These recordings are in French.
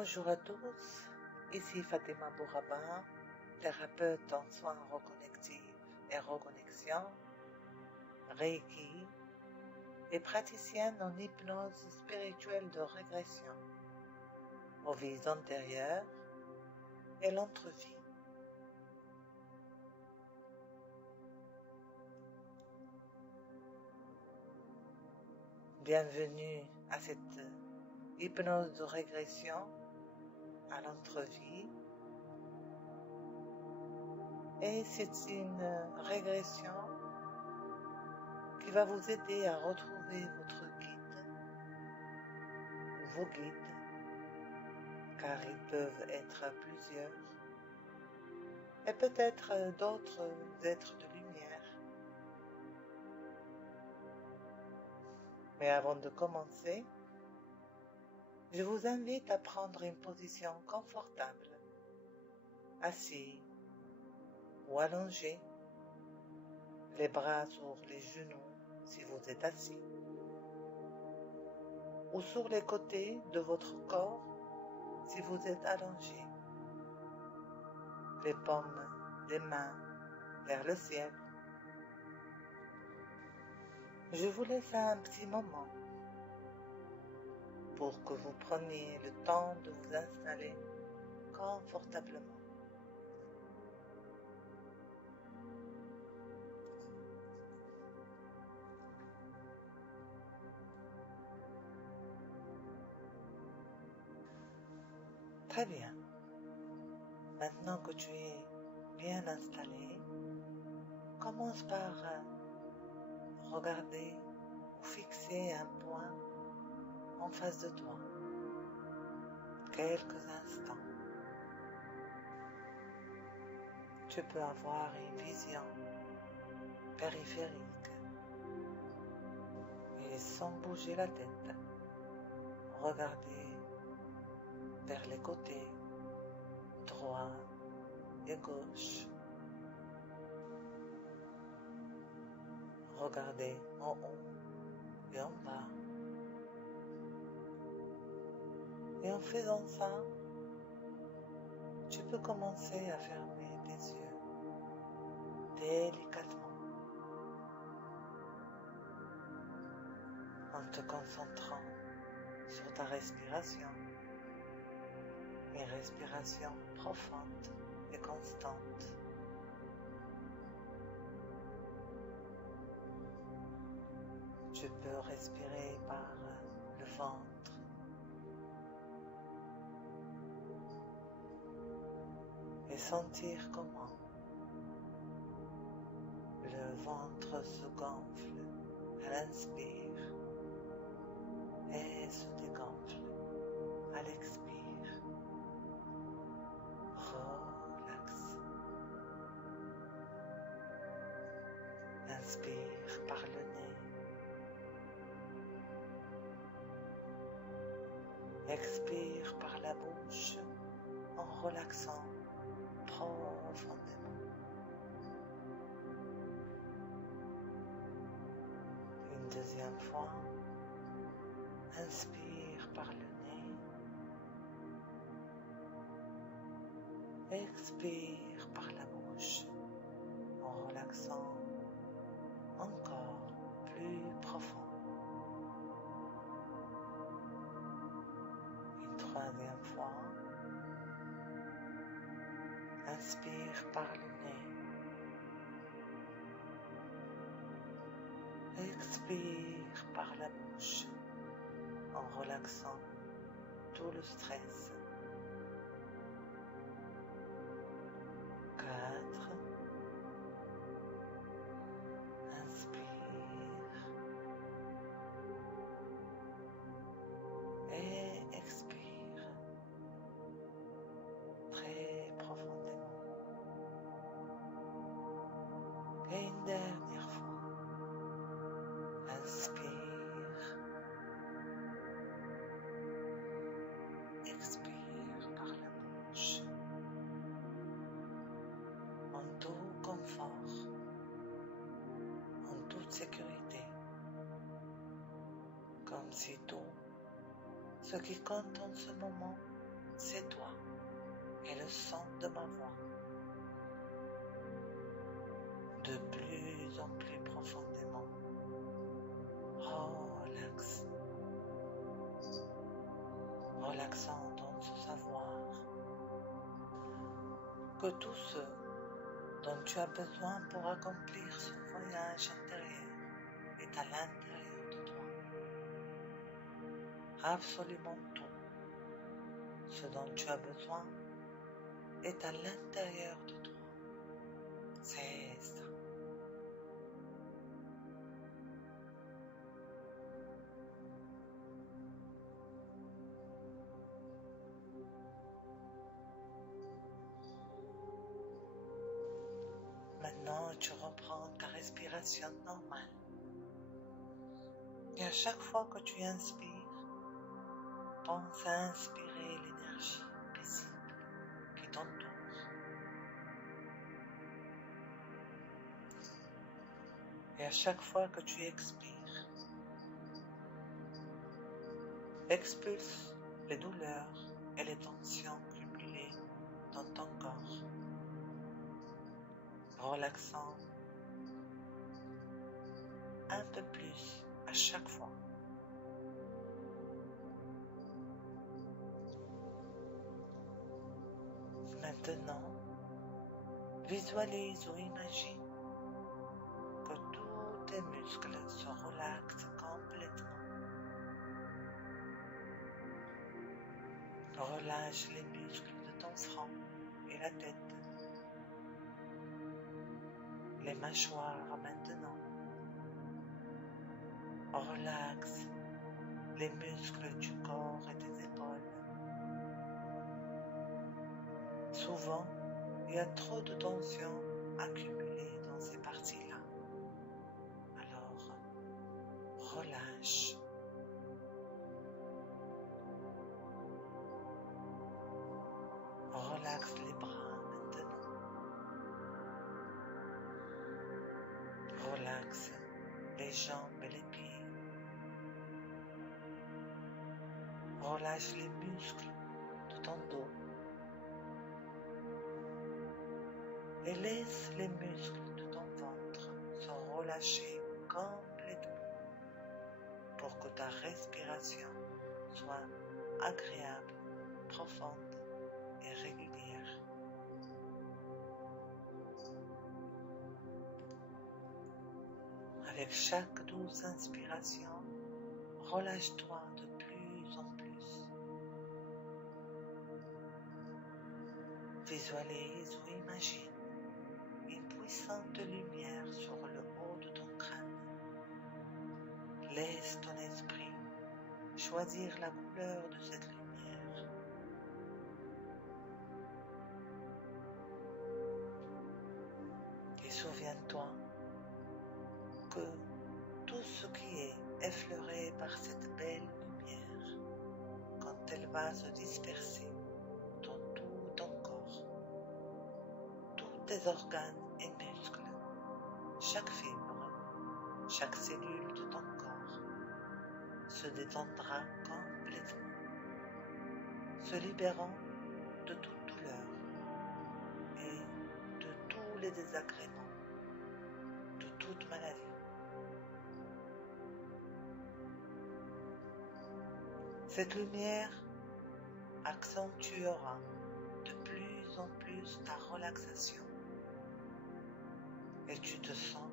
Bonjour à tous, ici Fatima Bouraba, thérapeute en soins reconnectifs et reconnexion, Reiki et praticienne en hypnose spirituelle de régression aux vies antérieures et l'entrevie. Bienvenue à cette hypnose de régression à l'entrevie. Et c'est une régression qui va vous aider à retrouver votre guide ou vos guides, car ils peuvent être plusieurs, et peut-être d'autres êtres de lumière. Mais avant de commencer, je vous invite à prendre une position confortable, assis ou allongé, les bras sur les genoux si vous êtes assis, ou sur les côtés de votre corps si vous êtes allongé, les paumes des mains vers le ciel. Je vous laisse un petit moment pour que vous preniez le temps de vous installer confortablement. Très bien. Maintenant que tu es bien installé, commence par regarder ou fixer un point en face de toi. Quelques instants. Tu peux avoir une vision périphérique et sans bouger la tête, regarder vers les côtés, droit et gauche. Regardez en haut et en bas. Et en faisant ça, tu peux commencer à fermer tes yeux délicatement en te concentrant sur ta respiration, une respiration profonde et constante. Tu peux respirer par le ventre et sentir comment le ventre se gonfle à l'inspire et se dégonfle à l'expire. Relax. Inspire par le nez. Expire par la bouche en relaxant profondément. Une deuxième fois, inspire par le nez. Expire par la bouche en relaxant encore plus profond. Une troisième fois, inspire par le nez. Expire par la bouche en relaxant tout le stress. 4. Inspire et expire très profondément. Et une dernière fois, inspire, expire par la bouche en tout confort, en toute sécurité, comme si tout ce qui compte en ce moment c'est toi et le son de ma voix. De plus en plus profondément. Relax. Relaxant dans ce savoir que tout ce dont tu as besoin pour accomplir ce voyage intérieur est à l'intérieur de toi. Absolument tout ce dont tu as besoin est à l'intérieur de toi. C'est ça. Maintenant, tu reprends ta respiration normale. Et à chaque fois que tu inspires, pense à inspirer l'énergie paisible qui t'entoure. Et à chaque fois que tu expires, expulse les douleurs et les tensions cumulées dans ton corps, relaxant un peu plus à chaque fois. Maintenant, visualise ou imagine que tous tes muscles se relaxent complètement. Relâche les muscles de ton front et la tête. Les mâchoires maintenant. Relaxe les muscles du corps et des épaules. Souvent, il y a trop de tension accumulée dans ces parties-là. Alors, relâche. Relaxe les bras maintenant. Relaxe les jambes et les pieds. Relâche les muscles de ton dos. Et laisse les muscles de ton ventre se relâcher complètement pour que ta respiration soit agréable, profonde et régulière. Avec chaque douce inspiration, relâche-toi de plus en plus. Visualise ou imagine une puissante lumière sur le haut de ton crâne. Laisse ton esprit choisir la couleur de cette lumière. Et souviens-toi que tout ce qui est effleuré par cette belle lumière, quand elle va se disperser dans tout ton corps, tous tes organes et muscles, chaque fibre, chaque cellule de ton corps se détendra complètement, se libérant de toute douleur et de tous les désagréments, de toute maladie. Cette lumière accentuera de plus en plus ta relaxation et tu te sens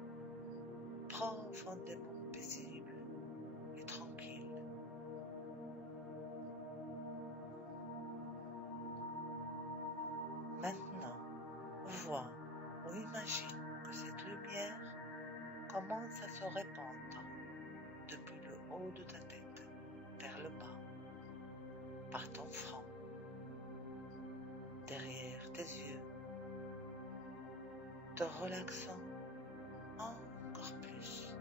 profondément paisible et tranquille. Maintenant, vois ou imagine que cette lumière commence à se répandre depuis le haut de ta tête vers le bas, par ton front, derrière tes yeux, te relaxant encore plus.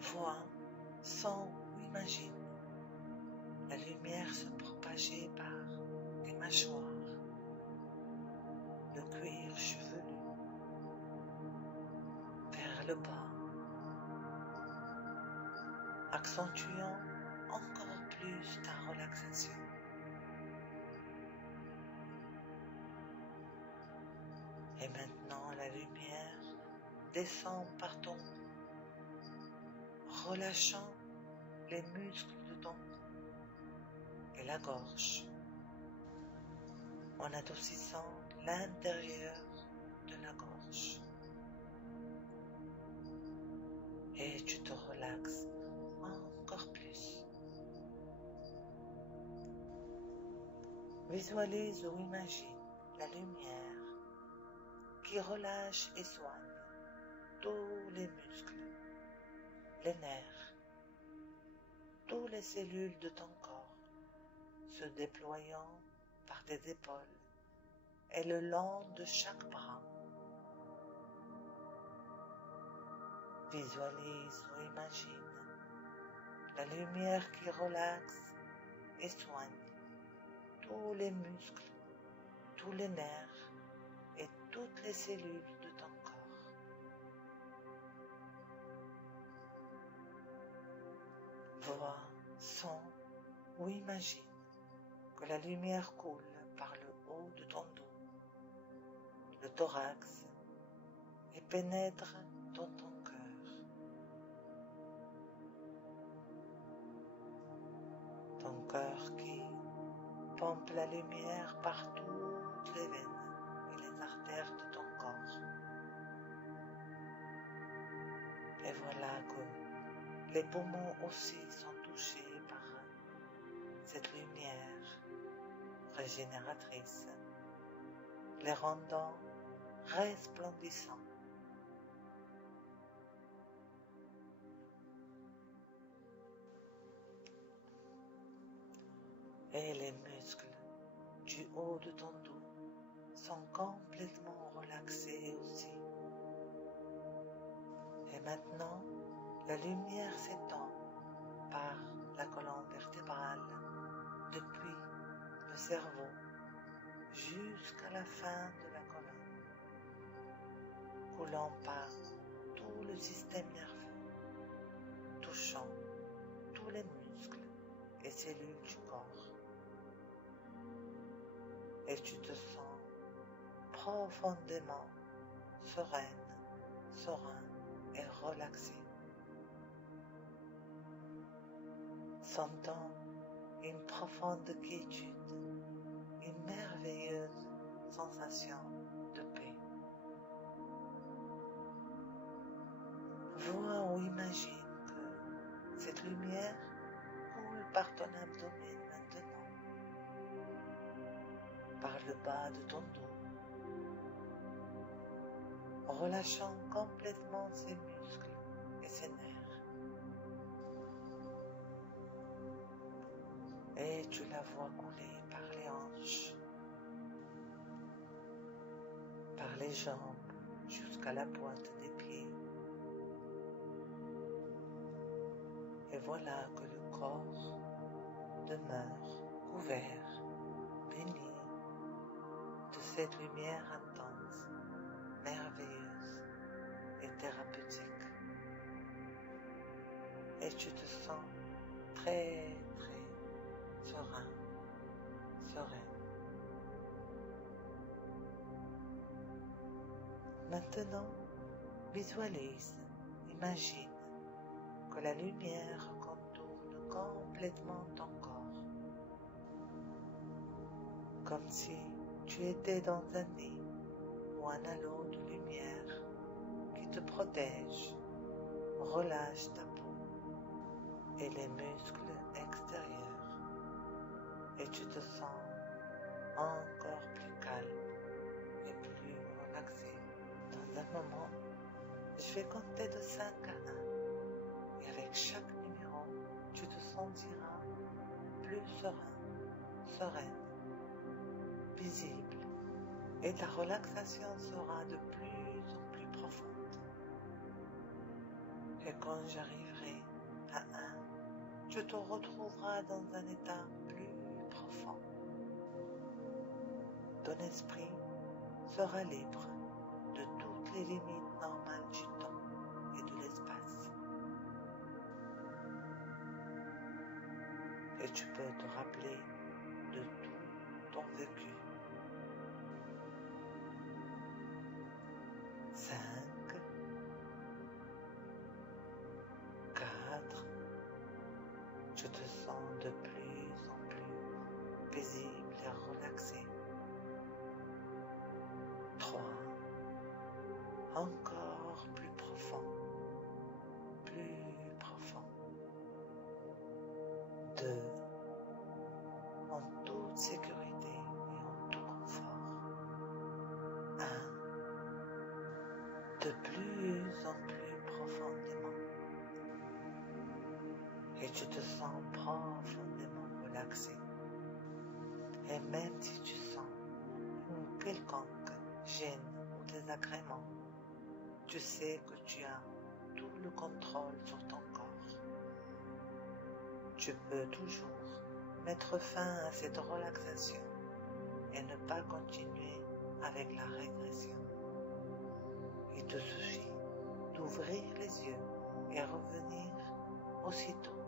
Vois, sens ou imagine la lumière se propager par tes mâchoires, le cuir chevelu, vers le bas, accentuant encore plus ta relaxation. Et maintenant, la lumière descend par ton cou, relâchant les muscles de ton cou et la gorge, en adoucissant l'intérieur de la gorge. Et tu te relaxes encore plus. Visualise ou imagine la lumière qui relâche et soigne tous les muscles, les nerfs, toutes les cellules de ton corps, se déployant par tes épaules et le long de chaque bras. Visualise ou imagine la lumière qui relaxe et soigne tous les muscles, tous les nerfs et toutes les cellules de ton corps. Vois, sens ou imagine que la lumière coule par le haut de ton dos, le thorax, et pénètre dans ton cœur. Ton cœur qui pompe la lumière par toutes les veines et les artères de ton corps. Et voilà que les poumons aussi sont touchés par cette lumière régénératrice, les rendant resplendissants. Et les muscles du haut de ton dos sont complètement relaxés aussi. Et maintenant, la lumière s'étend par la colonne vertébrale, depuis le cerveau jusqu'à la fin de la colonne, coulant par tout le système nerveux, touchant tous les muscles et cellules du corps. Et tu te sens profondément sereine, serein et relaxé, sentant une profonde quiétude, une merveilleuse sensation de paix. Vois ou imagine que cette lumière coule par ton abdomen maintenant, par le bas de ton dos, relâchant complètement ses muscles et ses nerfs. Et tu la vois couler par les hanches, par les jambes, jusqu'à la pointe des pieds. Et voilà que le corps demeure couvert, béni de cette lumière intense, merveilleuse et thérapeutique. Et tu te sens très, très serein, sereine. Maintenant, visualise, imagine que la lumière contourne complètement ton corps, comme si tu étais dans un nid ou un halo de lumière qui te protège, relâche ta peau et les muscles extérieurs, et tu te sens encore plus calme et plus relaxé. Dans un moment, je vais compter de 5 à 1, et avec chaque numéro, tu te sentiras plus serein, sereine, visible, et ta relaxation sera de plus en plus profonde. Et quand j'arriverai à 1, tu te retrouveras dans un état plus profond. Ton esprit sera libre de toutes les limites normales du temps et de l'espace. et tu peux te rappeler de tout ton vécu. 5, 4, tu te sens de plus en plus paisible et relaxé. 3, encore plus profond, plus profond. 2, en toute sécurité et en tout confort. 1, de plus en plus profondément. Et tu te sens profondément relaxé. Et même si tu sens une quelconque gêne ou désagrément, tu sais que tu as tout le contrôle sur ton corps. Tu peux toujours mettre fin à cette relaxation et ne pas continuer avec la régression. Il te suffit d'ouvrir les yeux et revenir aussitôt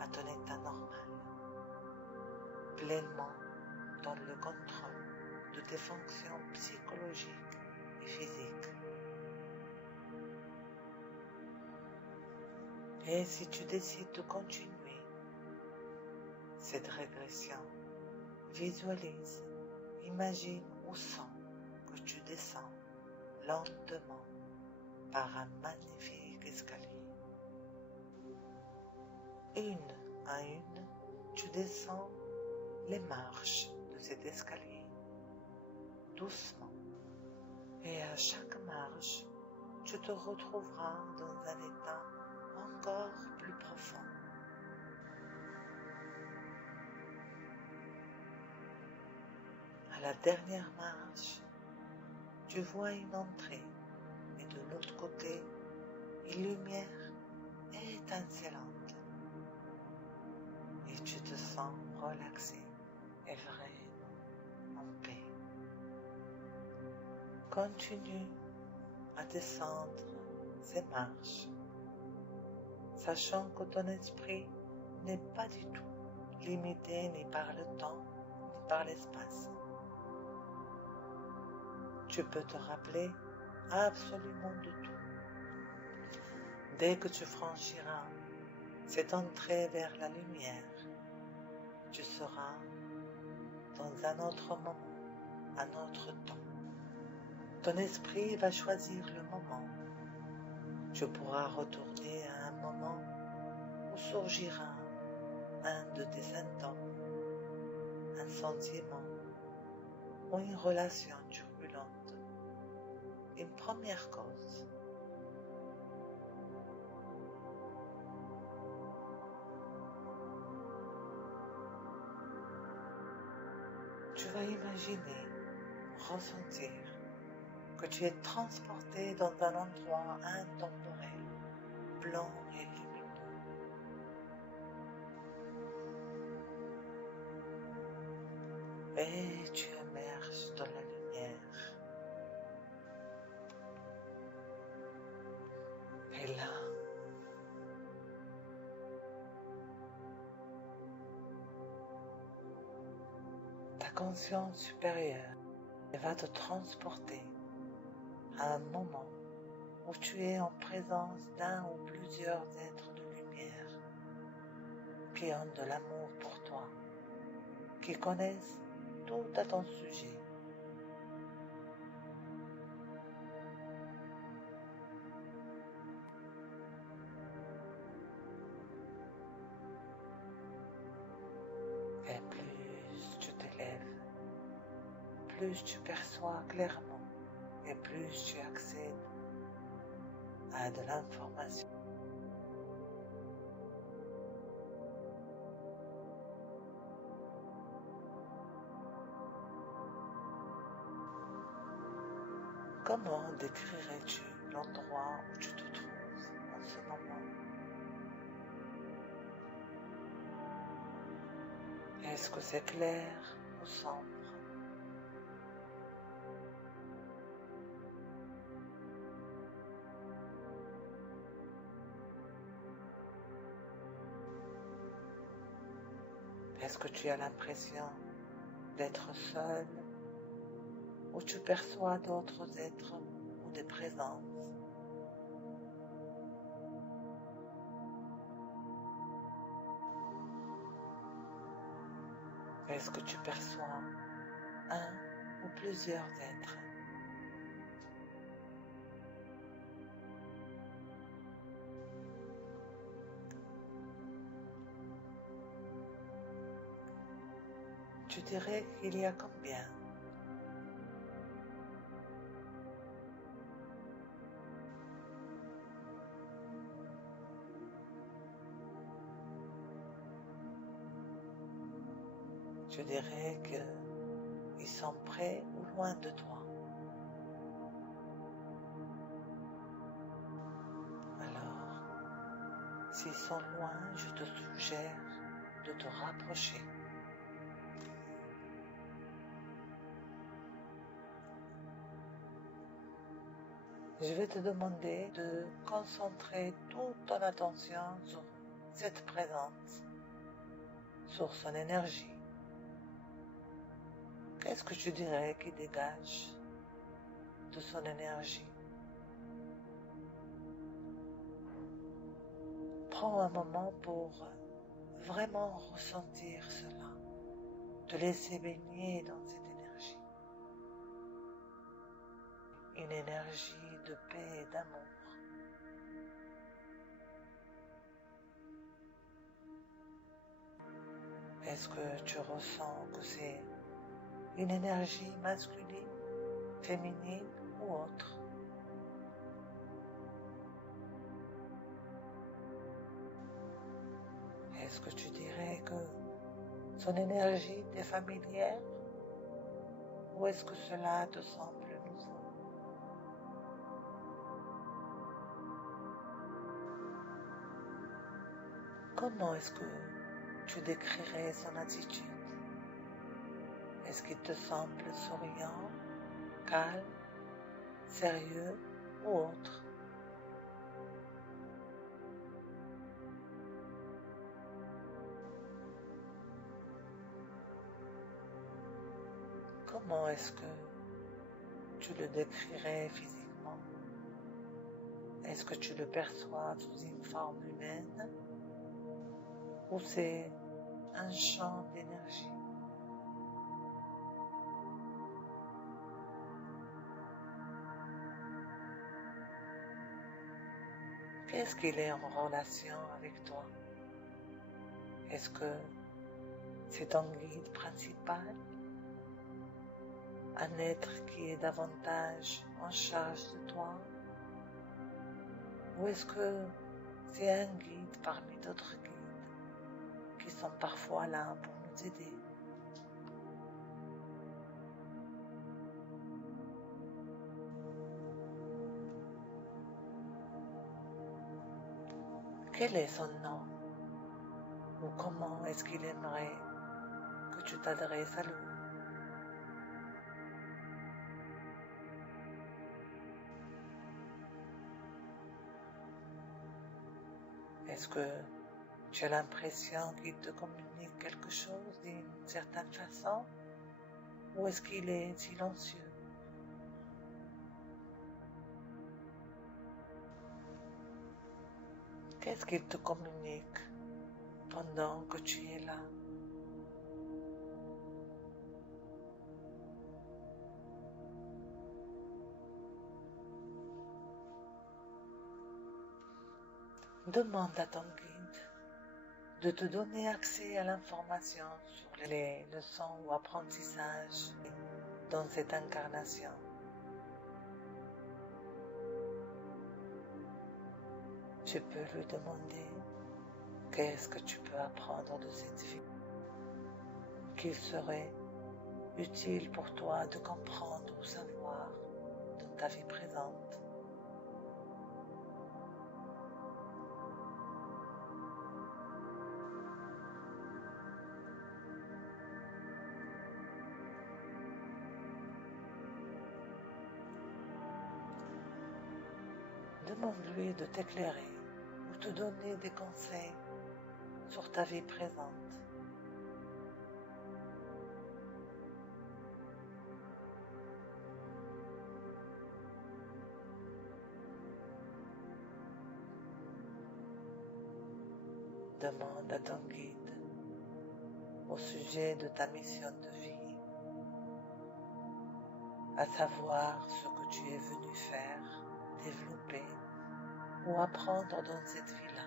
à ton état normal, pleinement dans le contrôle de tes fonctions psychologiques et physiques. Et si tu décides de continuer cette régression, visualise, imagine ou sens que tu descends lentement par un magnifique escalier. Une à une, tu descends les marches de cet escalier, doucement. Et à chaque marche, tu te retrouveras dans un état encore plus profond. À la dernière marche, tu vois une entrée et de l'autre côté, une lumière étincelante. Et tu te sens relaxé et vraiment en paix. Continue à descendre ces marches, sachant que ton esprit n'est pas du tout limité ni par le temps, ni par l'espace. Tu peux te rappeler absolument de tout. Dès que tu franchiras cette entrée vers la lumière, tu seras dans un autre moment, un autre temps. Ton esprit va choisir le moment. Tu pourras retourner à un moment où surgira un de tes symptômes, un sentiment ou une relation turbulente, une première cause. Tu vas imaginer, ressentir que tu es transporté dans un endroit intemporel, blanc et lumineux. Et tu émerges dans la lumière. Et là, ta conscience supérieure va te transporter à un moment où tu es en présence d'un ou plusieurs êtres de lumière qui ont de l'amour pour toi, qui connaissent tout à ton sujet. Et plus tu t'élèves, plus tu perçois clairement et plus tu accèdes à de l'information. Comment décrirais-tu l'endroit où tu te trouves en ce moment? Est-ce que c'est clair ou sombre? Est-ce que tu as l'impression d'être seul ou tu perçois d'autres êtres ou des présences? Est-ce que tu perçois un ou plusieurs êtres? Tu dirais qu'il y a combien? Je dirais qu'ils sont près ou loin de toi. Alors, s'ils sont loin, je te suggère de te rapprocher. Je vais te demander de concentrer toute ton attention sur cette présence, sur son énergie. Qu'est-ce que tu dirais qui dégage de son énergie? Prends un moment pour vraiment ressentir cela, te laisser baigner dans cette énergie. Une énergie de paix et d'amour. Est-ce que tu ressens que c'est une énergie masculine, féminine ou autre? Est-ce que tu dirais que son énergie t'est familière ou est-ce que cela te semble nouveau? Comment est-ce que tu décrirais son attitude? Est-ce qu'il te semble souriant, calme, sérieux ou autre? Comment est-ce que tu le décrirais physiquement? Est-ce que tu le perçois sous une forme humaine ou c'est un champ d'énergie? Qu'est-ce qu'il est en relation avec toi? Est-ce que c'est ton guide principal? Un être qui est davantage en charge de toi? Ou est-ce que c'est un guide parmi d'autres guides qui sont parfois là pour nous aider? Quel est son nom? Ou comment est-ce qu'il aimerait que tu t'adresses à lui? Est-ce que tu as l'impression qu'il te communique quelque chose d'une certaine façon? Ou est-ce qu'il est silencieux? Qu'est-ce qu'il te communique pendant que tu es là? Demande à ton guide de te donner accès à l'information sur les leçons ou apprentissages dans cette incarnation. Tu peux lui demander qu'est-ce que tu peux apprendre de cette vie, qu'il serait utile pour toi de comprendre ou savoir dans ta vie présente. Demande-lui de t'éclairer ou te donner des conseils sur ta vie présente. Demande à ton guide au sujet de ta mission de vie, à savoir ce que tu es venu faire, développer ou apprendre dans cette vie-là.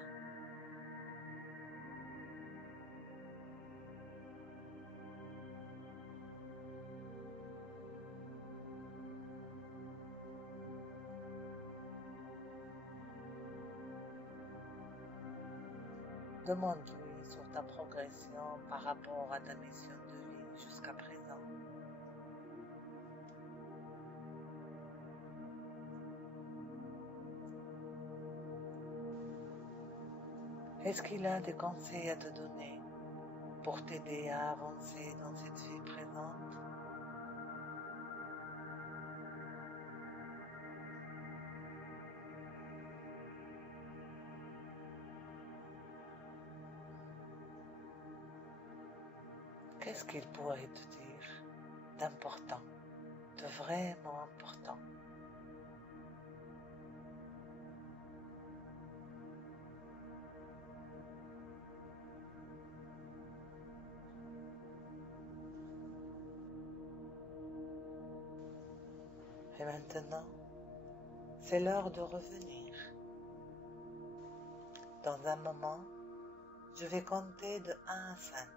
Demande-lui sur ta progression par rapport à ta mission de vie jusqu'à présent. Est-ce qu'il a des conseils à te donner pour t'aider à avancer dans cette vie présente? Qu'est-ce qu'il pourrait te dire d'important, de vraiment important? Et maintenant, c'est l'heure de revenir. Dans un moment, je vais compter de 1 à 5.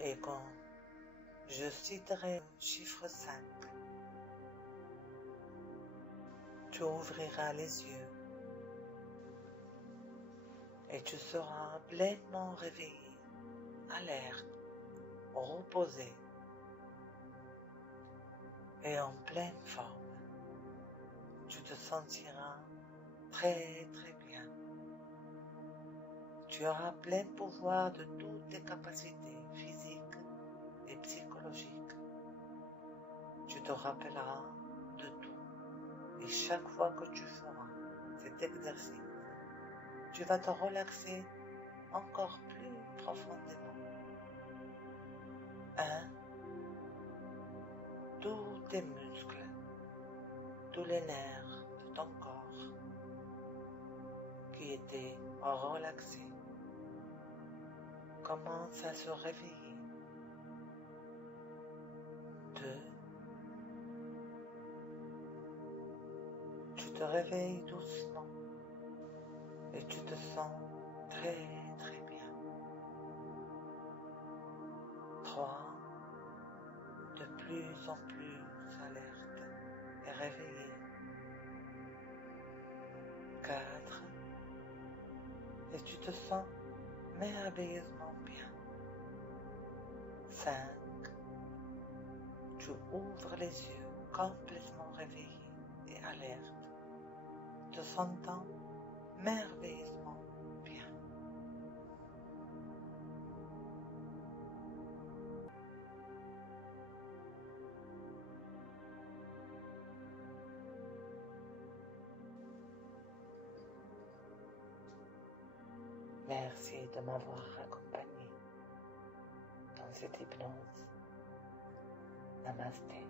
Et quand je citerai le chiffre 5, tu ouvriras les yeux et tu seras pleinement réveillé, alerte, reposé et en pleine forme. Tu te sentiras très très bien. Tu auras plein pouvoir de toutes tes capacités physiques et psychologiques. Tu te rappelleras de tout. Et chaque fois que tu feras cet exercice, tu vas te relaxer encore plus profondément. 1. Tous tes muscles, tous les nerfs de ton corps qui étaient relaxés commencent à se réveiller. 2. Tu te réveilles doucement et tu te sens très très bien. 3. De plus en plus alerte et réveillé. 4. Et tu te sens merveilleusement bien. 5. Tu ouvres les yeux complètement réveillé et alerte, te sentant merveilleusement bien. Merci de m'avoir accompagné dans cette hypnose. Namasté.